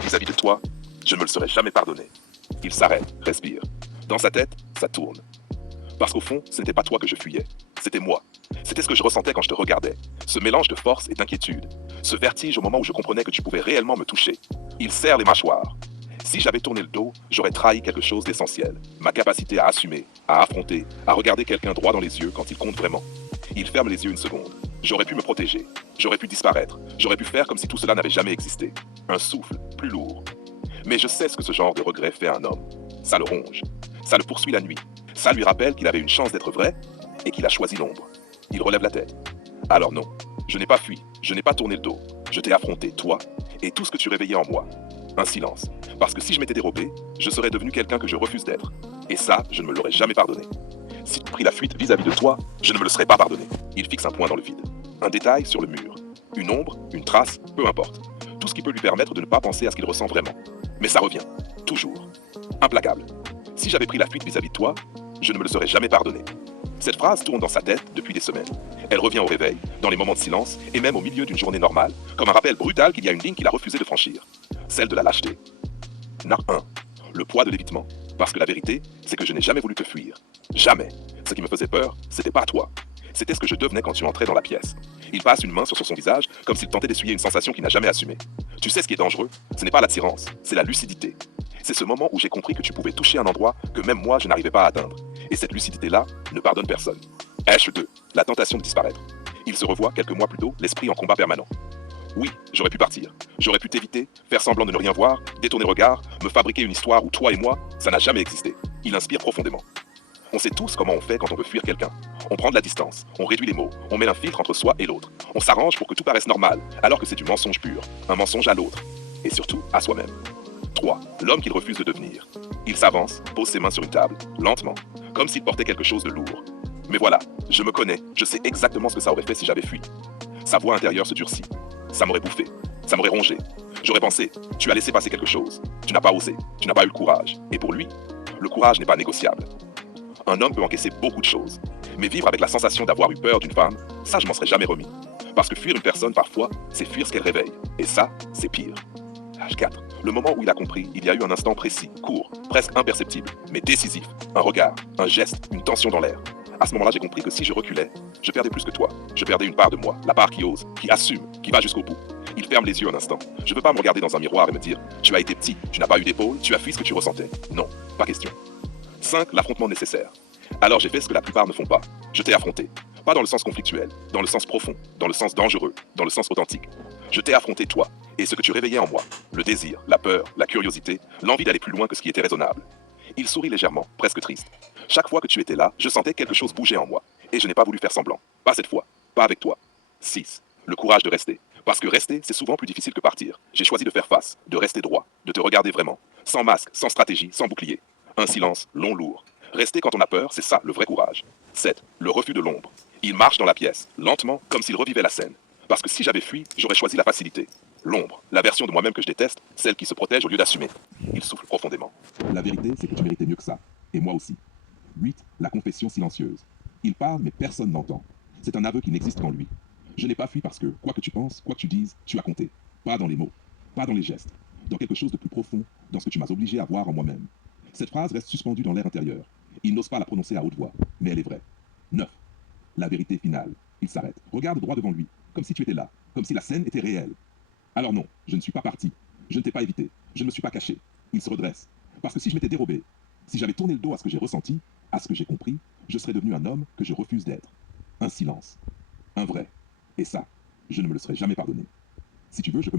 vis-à-vis de toi, je ne me le serais jamais pardonné. Il s'arrête, respire. Dans sa tête, ça tourne. Parce qu'au fond, ce n'était pas toi que je fuyais, c'était moi. C'était ce que je ressentais quand je te regardais. Ce mélange de force et d'inquiétude. Ce vertige au moment où je comprenais que tu pouvais réellement me toucher. Il serre les mâchoires. Si j'avais tourné le dos, j'aurais trahi quelque chose d'essentiel. Ma capacité à assumer, à affronter, à regarder quelqu'un droit dans les yeux quand il compte vraiment. Il ferme les yeux une seconde. J'aurais pu me protéger. J'aurais pu disparaître. J'aurais pu faire comme si tout cela n'avait jamais existé. Un souffle plus lourd. Mais je sais ce que ce genre de regret fait à un homme. Ça le ronge. Ça le poursuit la nuit. Ça lui rappelle qu'il avait une chance d'être vrai et qu'il a choisi l'ombre. Il relève la tête. Alors non, je n'ai pas fui, je n'ai pas tourné le dos. Je t'ai affronté, toi, et tout ce que tu réveillais en moi. Un silence. Parce que si je m'étais dérobé, je serais devenu quelqu'un que je refuse d'être. Et ça, je ne me l'aurais jamais pardonné. Si tu pris la fuite vis-à-vis de toi, je ne me le serais pas pardonné. Il fixe un point dans le vide. Un détail sur le mur. Une ombre, une trace, peu importe. Tout ce qui peut lui permettre de ne pas penser à ce qu'il ressent vraiment. Mais ça revient. Toujours. Implacable. Si j'avais pris la fuite vis-à-vis de toi, je ne me le serais jamais pardonné. Cette phrase tourne dans sa tête depuis des semaines. Elle revient au réveil, dans les moments de silence, et même au milieu d'une journée normale, comme un rappel brutal qu'il y a une ligne qu'il a refusé de franchir. Celle de la lâcheté. Nar 1. Le poids de l'évitement. Parce que la vérité, c'est que je n'ai jamais voulu te fuir. Jamais. Ce qui me faisait peur, c'était pas toi. C'était ce que je devenais quand tu entrais dans la pièce. Il passe une main sur son visage, comme s'il tentait d'essuyer une sensation qu'il n'a jamais assumée. Tu sais ce qui est dangereux? Ce n'est pas l'attirance, c'est la lucidité. C'est ce moment où j'ai compris que tu pouvais toucher un endroit que même moi je n'arrivais pas à atteindre. Et cette lucidité-là ne pardonne personne. H2, la tentation de disparaître. Il se revoit quelques mois plus tôt, l'esprit en combat permanent. Oui, j'aurais pu partir. J'aurais pu t'éviter, faire semblant de ne rien voir, détourner le regard, me fabriquer une histoire où toi et moi, ça n'a jamais existé. Il inspire profondément. On sait tous comment on fait quand on veut fuir quelqu'un. On prend de la distance, on réduit les mots, on met un filtre entre soi et l'autre. On s'arrange pour que tout paraisse normal, alors que c'est du mensonge pur. Un mensonge à l'autre. Et surtout, à soi-même. 3. L'homme qu'il refuse de devenir. Il s'avance, pose ses mains sur une table, lentement, comme s'il portait quelque chose de lourd. Mais voilà, je me connais, je sais exactement ce que ça aurait fait si j'avais fui. Sa voix intérieure se durcit. Ça m'aurait bouffé, ça m'aurait rongé. J'aurais pensé, tu as laissé passer quelque chose. Tu n'as pas osé, tu n'as pas eu le courage. Et pour lui, le courage n'est pas négociable. Un homme peut encaisser beaucoup de choses. Mais vivre avec la sensation d'avoir eu peur d'une femme, ça je m'en serais jamais remis. Parce que fuir une personne parfois, c'est fuir ce qu'elle réveille. Et ça, c'est pire. H4. Le moment où il a compris, il y a eu un instant précis, court, presque imperceptible, mais décisif. Un regard, un geste, une tension dans l'air. À ce moment-là, j'ai compris que si je reculais, je perdais plus que toi. Je perdais une part de moi, la part qui ose, qui assume, qui va jusqu'au bout. Il ferme les yeux un instant. Je ne veux pas me regarder dans un miroir et me dire « Tu as été petit, tu n'as pas eu d'épaule, tu as fui ce que tu ressentais. » Non, pas question. 5. L'affrontement nécessaire. Alors j'ai fait ce que la plupart ne font pas. Je t'ai affronté. Pas dans le sens conflictuel, dans le sens profond, dans le sens dangereux, dans le sens authentique. Je t'ai affronté toi, et ce que tu réveillais en moi. Le désir, la peur, la curiosité, l'envie d'aller plus loin que ce qui était raisonnable. Il sourit légèrement, presque triste. Chaque fois que tu étais là, je sentais quelque chose bouger en moi. Et je n'ai pas voulu faire semblant. Pas cette fois. Pas avec toi. 6. Le courage de rester. Parce que rester, c'est souvent plus difficile que partir. J'ai choisi de faire face, de rester droit, de te regarder vraiment. Sans masque, sans stratégie, sans bouclier. Un silence long, lourd. Rester quand on a peur, c'est ça, le vrai courage. 7. Le refus de l'ombre. Il marche dans la pièce, lentement, comme s'il revivait la scène. Parce que si j'avais fui, j'aurais choisi la facilité. L'ombre, la version de moi-même que je déteste, celle qui se protège au lieu d'assumer. Il souffle profondément. La vérité, c'est que tu méritais mieux que ça. Et moi aussi. 8. La confession silencieuse. Il parle, mais personne n'entend. C'est un aveu qui n'existe qu'en lui. Je n'ai pas fui parce que, quoi que tu penses, quoi que tu dises, tu as compté. Pas dans les mots, pas dans les gestes. Dans quelque chose de plus profond, dans ce que tu m'as obligé à voir en moi-même. Cette phrase reste suspendue dans l'air intérieur. Il n'ose pas la prononcer à haute voix, mais elle est vraie. 9. La vérité finale. Il s'arrête, regarde droit devant lui, comme si tu étais là, comme si la scène était réelle. Alors non, je ne suis pas parti. Je ne t'ai pas évité. Je ne me suis pas caché. Il se redresse. Parce que si je m'étais dérobé, si j'avais tourné le dos à ce que j'ai ressenti, à ce que j'ai compris, je serais devenu un homme que je refuse d'être. Un silence. Un vrai. Et ça, je ne me le serais jamais pardonné. Si tu veux, je peux